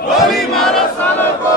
गोली मारो सालों को।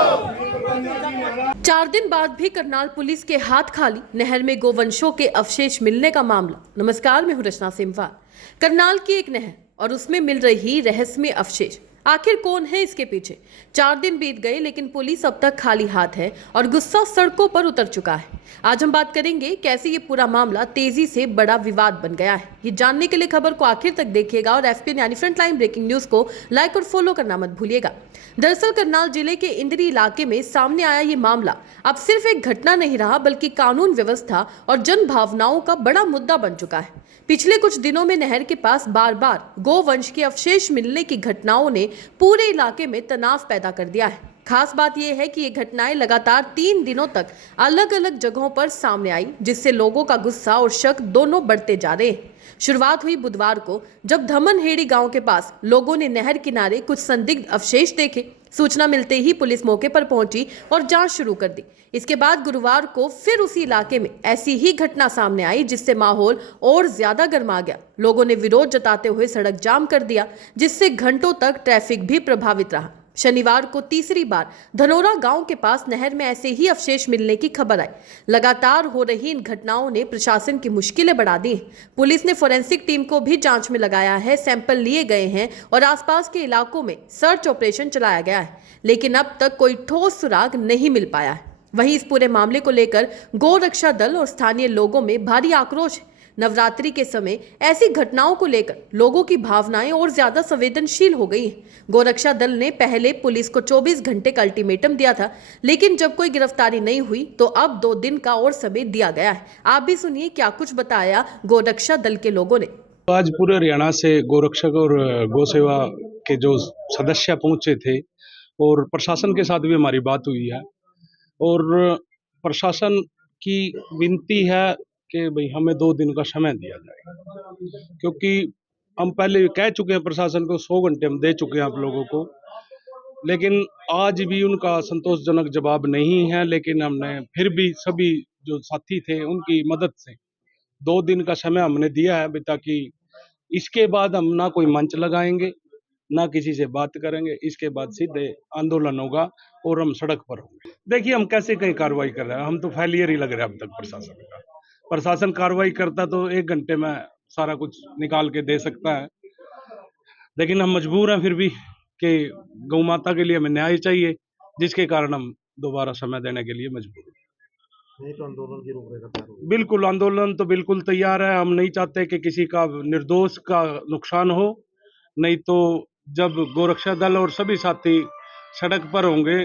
4 दिन बाद भी करनाल पुलिस के हाथ खाली, नहर में गोवंशों के अवशेष मिलने का मामला। नमस्कार, मैं हूं रचना सिमवार। करनाल की एक नहर और उसमें मिल रही रहस्यमय अवशेष, आखिर कौन है इसके पीछे? 4 दिन बीत गए लेकिन पुलिस अब तक खाली हाथ है और गुस्सा सड़कों पर उतर चुका है। आज हम बात करेंगे कैसे ये पूरा मामला तेजी से बड़ा विवाद बन गया है। ये जानने के लिए खबर को आखिर तक देखिएगा और एफपीएन यानी फ्रंटलाइन ब्रेकिंग न्यूज को लाइक और फॉलो करना मत भूलिएगा। दरअसल करनाल जिले के इंद्री इलाके में सामने आया ये मामला अब सिर्फ एक घटना नहीं रहा बल्कि कानून व्यवस्था और जन भावनाओं का बड़ा मुद्दा बन चुका है। पिछले कुछ दिनों में नहर के पास बार बार गोवंश के अवशेष मिलने की घटनाओं ने पूरे इलाके में तनाव पैदा कर दिया है। खास बात यह है कि ये घटनाएं लगातार 3 दिनों तक अलग अलग जगहों पर सामने आई, जिससे लोगों का गुस्सा और शक दोनों बढ़ते जा रहे हैं। शुरुआत हुई बुधवार को, जब धमनहेड़ी गांव के पास लोगों ने नहर किनारे कुछ संदिग्ध अवशेष देखे। सूचना मिलते ही पुलिस मौके पर पहुंची और जांच शुरू कर दी। इसके बाद गुरुवार को फिर उसी इलाके में ऐसी ही घटना सामने आई, जिससे माहौल और ज्यादा गर्मा गया। लोगों ने विरोध जताते हुए सड़क जाम कर दिया, जिससे घंटों तक ट्रैफिक भी प्रभावित रहा। शनिवार को तीसरी बार धनोरा गांव के पास नहर में ऐसे ही अवशेष मिलने की खबर आई। लगातार हो रही इन घटनाओं ने प्रशासन की मुश्किलें बढ़ा दी। पुलिस ने फोरेंसिक टीम को भी जांच में लगाया है, सैंपल लिए गए हैं और आसपास के इलाकों में सर्च ऑपरेशन चलाया गया है, लेकिन अब तक कोई ठोस सुराग नहीं मिल पाया है। वहीं इस पूरे मामले को लेकर गौ रक्षा दल और स्थानीय लोगों में भारी आक्रोश है। नवरात्रि के समय ऐसी घटनाओं को लेकर लोगों की भावनाएं और ज्यादा संवेदनशील हो गई हैं। गोरक्षा दल ने पहले पुलिस को 24 घंटे का अल्टीमेटम दिया था, लेकिन जब कोई गिरफ्तारी नहीं हुई तो अब 2 दिन का और समय दिया गया है। आप भी सुनिए क्या कुछ बताया गोरक्षा दल के लोगों ने। आज पूरे हरियाणा से गोरक्षक और गौ सेवा के जो सदस्य पहुंचे थे और प्रशासन के साथ भी हमारी बात हुई है और प्रशासन की विनती है कि भाई हमें 2 दिन का समय दिया जाए, क्योंकि हम पहले कह चुके हैं प्रशासन को, 100 घंटे हम दे चुके हैं आप लोगों को, लेकिन आज भी उनका संतोषजनक जवाब नहीं है। लेकिन हमने फिर भी सभी जो साथी थे उनकी मदद से 2 दिन का समय हमने दिया है, ताकि इसके बाद हम ना कोई मंच लगाएंगे ना किसी से बात करेंगे। इसके बाद सीधे आंदोलन होगा और हम सड़क पर होंगे। देखिए हम कैसे कहीं कार्रवाई कर रहे हैं, हम तो फेलियर ही लग रहा है अब तक प्रशासन का। प्रशासन कार्रवाई करता तो 1 घंटे में सारा कुछ निकाल के दे सकता है, लेकिन हम मजबूर हैं फिर भी कि गौ माता के लिए हमें न्याय चाहिए, जिसके कारण हम दोबारा समय देने के लिए मजबूर हैं। तो आंदोलन की रूपरेखा बिल्कुल, आंदोलन तो बिल्कुल तैयार है। हम नहीं चाहते कि किसी का निर्दोष का नुकसान हो, नहीं तो जब गोरक्षा दल और सभी साथी सड़क पर होंगे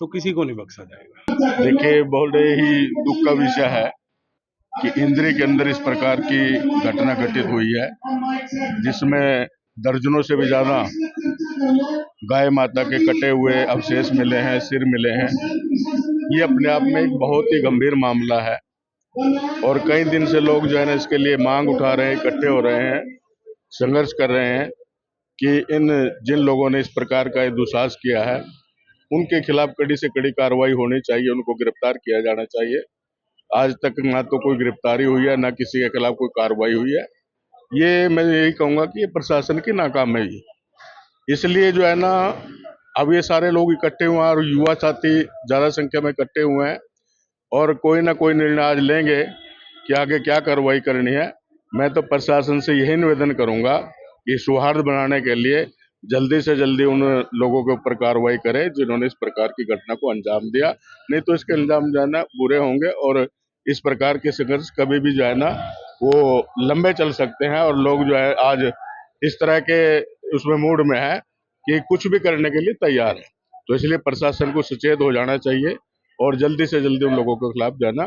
तो किसी को नहीं बख्शा जाएगा। देखिए, बहुत ही दुख का विषय है कि इंद्री के अंदर इस प्रकार की घटना घटित हुई है, जिसमें दर्जनों से भी ज्यादा गाय माता के कटे हुए अवशेष मिले हैं, सिर मिले हैं। ये अपने आप में एक बहुत ही गंभीर मामला है और कई दिन से लोग जो है ना इसके लिए मांग उठा रहे हैं, इकट्ठे हो रहे हैं, संघर्ष कर रहे हैं कि जिन लोगों ने इस प्रकार का दुस्साहस किया है उनके खिलाफ कड़ी से कड़ी कार्रवाई होनी चाहिए, उनको गिरफ्तार किया जाना चाहिए। आज तक ना तो कोई गिरफ्तारी हुई है, ना किसी के खिलाफ कोई कार्रवाई हुई है। ये मैं यही कहूंगा कि ये प्रशासन की नाकामी। इसलिए जो है ना अब ये सारे लोग इकट्ठे हुए हैं और युवा साथी ज्यादा संख्या में इकट्ठे हुए हैं और कोई ना कोई निर्णय आज लेंगे कि आगे क्या कार्रवाई करनी है। मैं तो प्रशासन से यही निवेदन करूंगा कि सौहार्द बनाने के लिए जल्दी से जल्दी उन लोगों के ऊपर कार्रवाई करें जिन्होंने इस प्रकार की घटना को अंजाम दिया, नहीं तो इसके अंजाम जो है ना बुरे होंगे और इस प्रकार के संघर्ष कभी भी जो है ना वो लंबे चल सकते हैं और लोग जो है आज इस तरह के उसमें मूड में है कि कुछ भी करने के लिए तैयार है। तो इसलिए प्रशासन को सचेत हो जाना चाहिए और जल्दी से जल्दी उन लोगों के खिलाफ जो है ना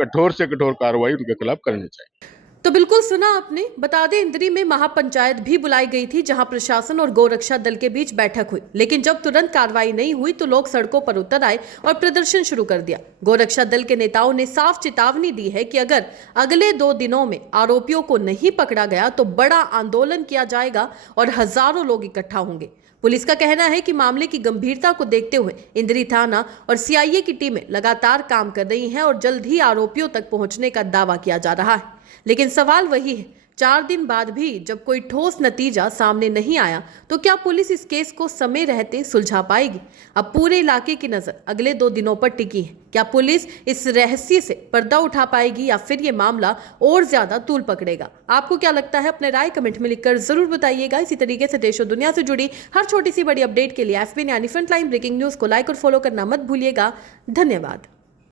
कठोर से कठोर कार्रवाई उनके खिलाफ करनी चाहिए। तो बिल्कुल सुना आपने। बता दें इंद्री में महापंचायत भी बुलाई गई थी, जहां प्रशासन और गोरक्षा दल के बीच बैठक हुई, लेकिन जब तुरंत कार्रवाई नहीं हुई तो लोग सड़कों पर उतर आए और प्रदर्शन शुरू कर दिया। गोरक्षा दल के नेताओं ने साफ चेतावनी दी है कि अगर अगले 2 दिनों में आरोपियों को नहीं पकड़ा गया तो बड़ा आंदोलन किया जाएगा और हजारों लोग इकट्ठा होंगे। पुलिस का कहना है कि मामले की गंभीरता को देखते हुए इंद्री थाना और सीआईए की टीमें लगातार काम कर रही हैं और जल्द ही आरोपियों तक पहुंचने का दावा किया जा रहा है। लेकिन सवाल वही है, 4 दिन बाद भी जब कोई ठोस नतीजा सामने नहीं आया तो क्या पुलिस इस केस को समय रहते सुलझा पाएगी? अब पूरे इलाके की नजर अगले 2 दिनों पर टिकी है। क्या पुलिस इस रहस्य से पर्दा उठा पाएगी या फिर ये मामला और ज्यादा तूल पकड़ेगा? आपको क्या लगता है? अपने राय कमेंट में लिखकर जरूर बताइएगा। इसी तरीके से देश और दुनिया से जुड़ी हर छोटी सी बड़ी अपडेट के लिए FBN यानी फ्रंटलाइन ब्रेकिंग न्यूज को लाइक और फॉलो करना मत भूलिएगा। धन्यवाद।